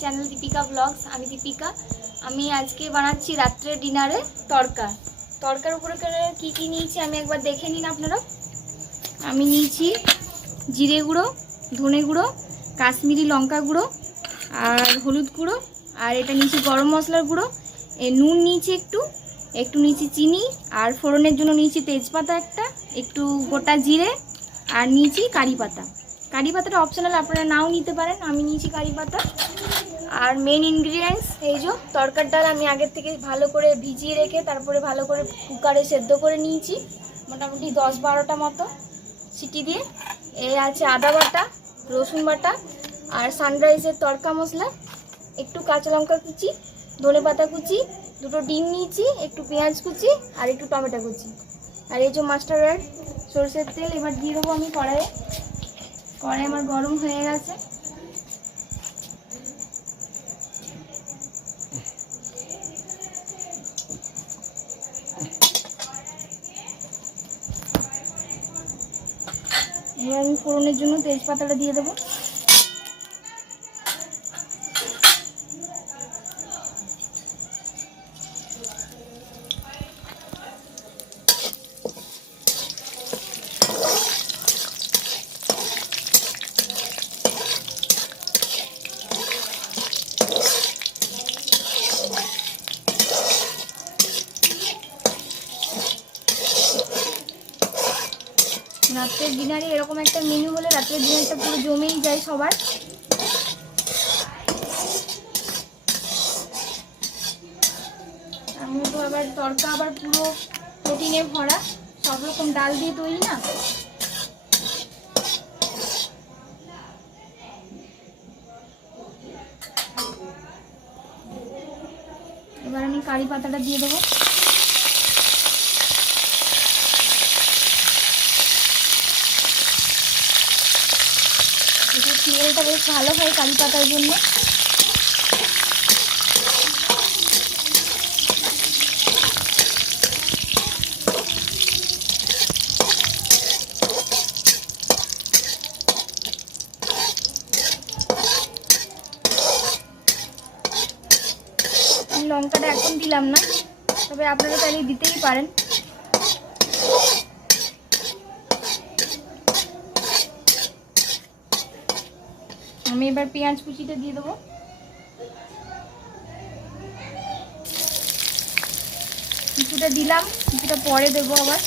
Channel Deepika blogs আমি দীপিকা। আমি আজকে বানাচ্ছি রাত্রে ডিনারে তরকা। তরকার উপরে কি কি নিয়েছি আমি একবার দেখে নিন আপনারা। আমি নিয়েছি জিরে গুঁড়ো, ধনে গুঁড়ো, কাশ্মীরি লঙ্কা গুঁড়ো, আর হলুদ গুঁড়ো, আর এটা নিয়েছি গরম মশলার গুঁড়ো। নুন নিয়েছি একটু একটু নিয়েছি চিনি, আর ফোড়নের জন্য নিয়েছি তেজপাতা একটা, একটু গোটা জিরে, আর নিয়েছি কারি পাতা। কারি পাতাটা অপশনাল আপনারা নাও নিতে পারেন। আমি নিয়েছি কারি পাতা। আর মেন ইনগ্রিডিয়েন্টস এই যে তরকার ডাল আমি আগের থেকে ভালো করে ভিজিয়ে রেখে তারপরে ভালো করে কুকারে সেদ্ধ করে নিয়েছি, মোটামুটি দশ বারোটা মতো সিটি দিয়ে। এই আছে আদা বাটা, রসুন বাটা আর সানরাইজের তড়কা মশলা, একটু কাঁচা লঙ্কা কুচি, ধনে পাতা কুচি, দুটো ডিম নিয়েছি, একটু পেঁয়াজ কুচি আর একটু টমেটো কুচি। আর এই যে মাস্টার সরষের তেল এবার দিয়ে দেবো আমি কড়াইয়ে। কড়াই আমার গরম হয়ে গেছে। এবার আমি ফোড়নের জন্য তেজপাতাটা দিয়ে দেবো রাত্রের ডিনারে এরকম একটা মেনু হলে রাত্রের ডিনারটা পুরো জমেই যায় সবার। আমি তো আবার তরকা আবার পুরো প্রোটিনে ভরা, সব রকম ডাল দিয়ে তৈরি না? এবার আমি কারি পাতাটা দিয়ে দেবো। স্মেলটা বেশ ভালো হয় কারি পাতার জন্য। লঙ্কাটা এখন দিলাম না, তবে আপনারা চাইলে দিতেই পারেন। আমি এবার পেঁয়াজ কুচিটা দিয়ে দেবো। কিছুটা দিলাম কিছুটা পরে দেবো আবার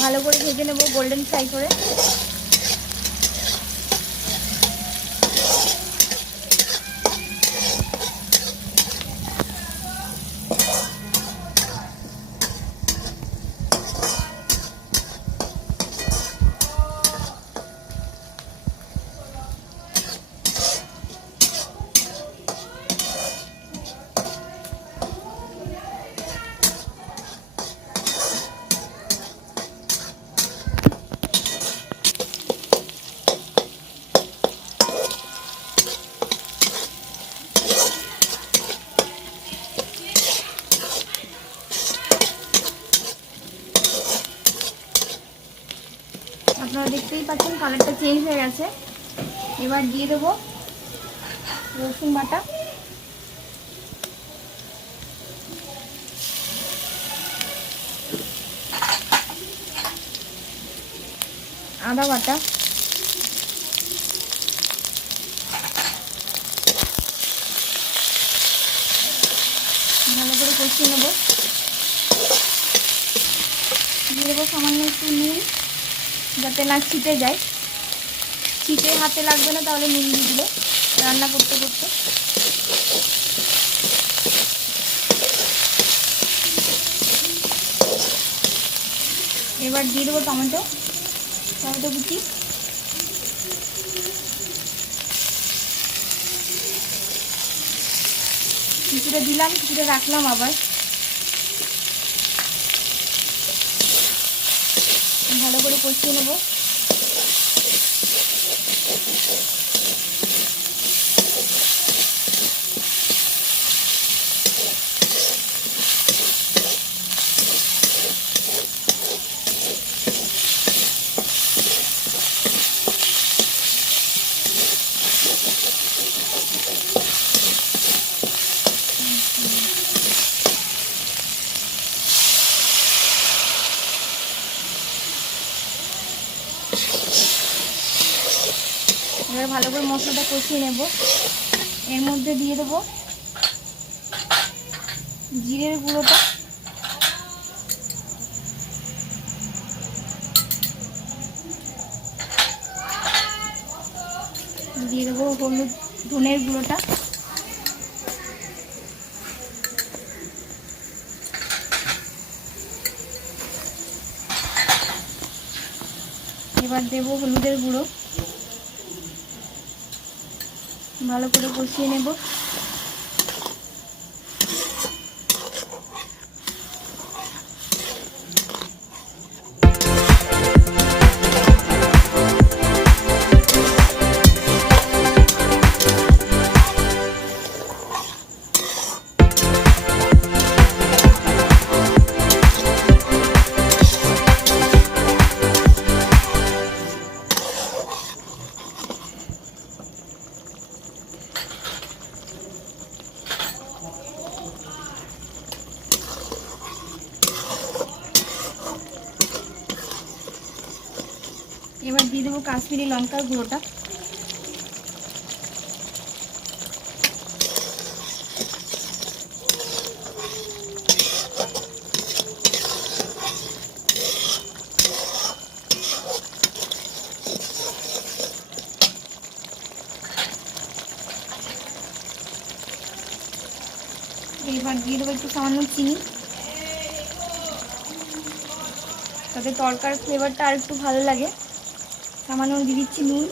ভালো করে ভেজে নেব গোল্ডেন ফ্রাই করে আপনারা দেখতেই পাচ্ছেন কালারটা চেঞ্জ হয়ে গেছে। এবার দিয়ে দেবো রসুন বাটা। আদা বাটা। ভালো করে কষিয়ে নেব। দিয়ে দেবো সামান্য একটু নুন। যাতে না ছিটে যায়। ছিটে হাতে লাগবে না, তাহলে নুন দিয়ে রান্না করতে করতে। এবার দিয়ে দেবো টমেটো। টমেটো কুচি। কিছুটা দিলাম, কিছুটা রাখলাম আবার। কষিয়ে নেব। এবার ভালো করে মশলাটা কষিয়ে নেব। এর মধ্যে দিয়ে দেবো জিরের গুঁড়োটা। দিয়ে দেবো হলুদ ধনের গুঁড়োটা। এবার দেবো হলুদের গুঁড়ো। ভালো করে কষিয়ে নেব। এবার দিয়ে দেবো কাশ্মীরি লঙ্কার গুঁড়োটা এবার দিয়ে দেবো একটু সামান্য চিনি তাতে তরকার ফ্লেভারটা আর একটু ভালো লাগে সামান্য দিয়ে দিচ্ছি নুন।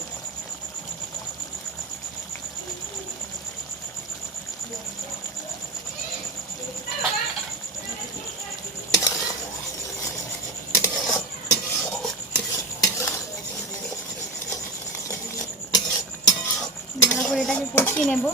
ভালো করে এটাকে কষিয়ে নেব।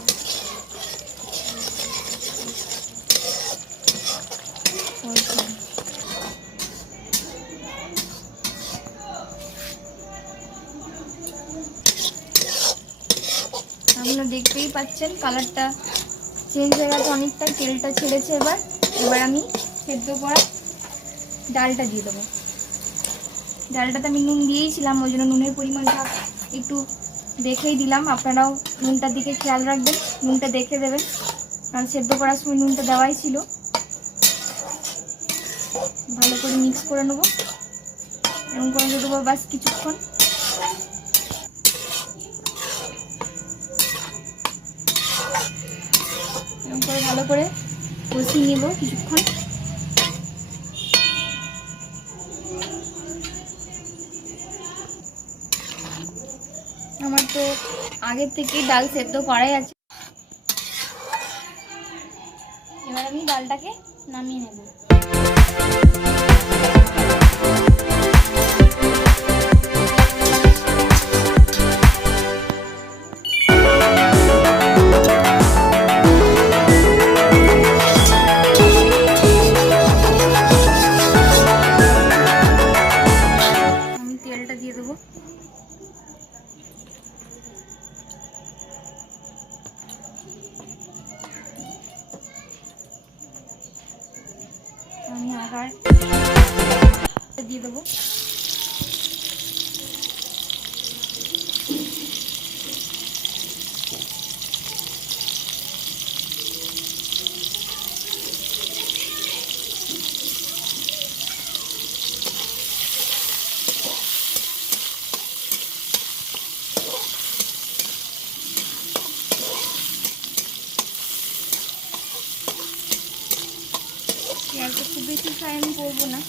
পাচ্ছেন। কালারটা চেঞ্জ হয়ে গেছে অনেকটাই তেলটা ছেড়েছে এবার। এবার আমি সেদ্ধ করা ডালটা দিয়ে দেবো। ডালটাতে আমি নুন দিয়েইছিলাম ওই জন্য নুনের পরিমাণটা একটু দেখেই দিলাম। আপনারাও নুনটার দিকে খেয়াল রাখবেন, নুনটা দেখে দেবেন। কারণ সেদ্ধ করার সময় নুনটা দেওয়াই ছিল। ভালো করে মিক্স করে নেব। এরকম করে দেবো বাস কিছুক্ষণ। করে ভালো করে কষিয়ে নেব কিছুক্ষণ। আমার তো আগের থেকেই ডাল সেদ্ধ করাই আছে। এবার আমি ডালটাকে নামিয়ে নেব। দিয়ে দেবো। খুব বেশি ফ্রাই করব না।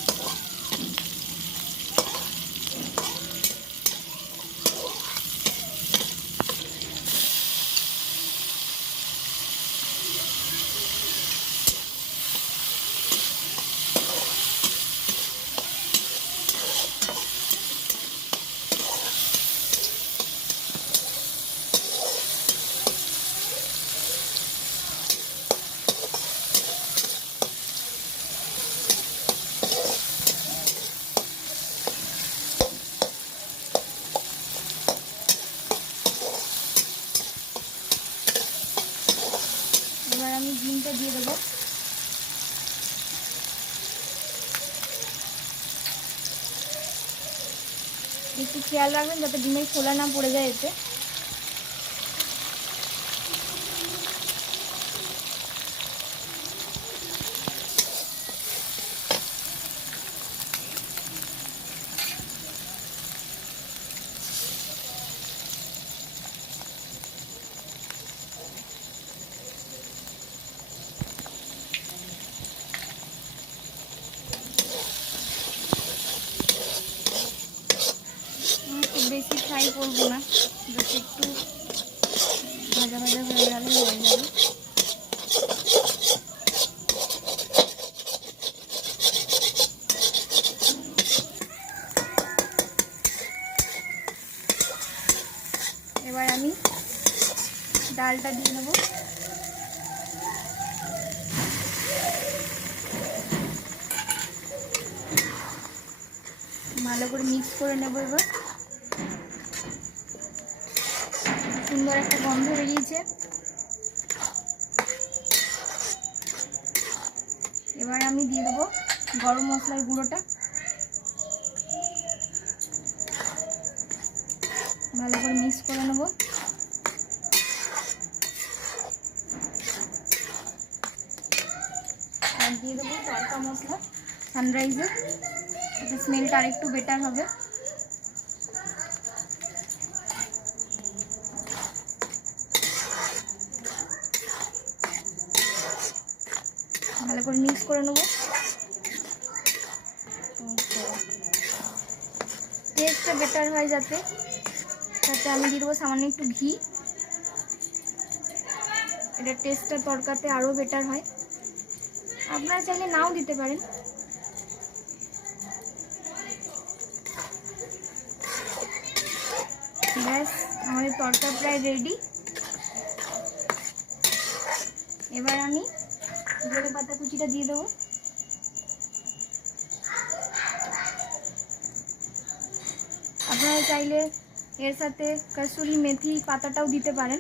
একটু খেয়াল রাখবেন যাতে ডিমের খোলা না পড়ে যায় এতে। এবার আমি ডালটা দিয়ে নেব ভালো করে মিক্স করে নেব এবার। সুন্দর একটা গন্ধ বেরিয়েছে। এবার আমি দিয়ে দেবো গরম মশলার গুঁড়োটা। ভালো করে মিক্স করে নেব। আর দিয়ে দেবো তড়কা মশলা সানরাইজের এতে স্মেলটা আরেকটু বেটার হবে। ভালো করে মিক্স করে নেব। টেস্টটা বেটার হয় যাতে। তাতে আমি দিয়ে দেবো সামান্য একটু ঘি। এটা টেস্টটা তরকাতে আরও বেটার হয়। আপনারা চাইলে নাও দিতে পারেন। ব্যাস, আমাদের তরকা প্রায় রেডি এবার আমি ধনে পাতা কুচিটা দিয়ে দেবো। আপনারা চাইলে এর সাথে কসুরি মেথি পাতাটাও দিতে পারেন।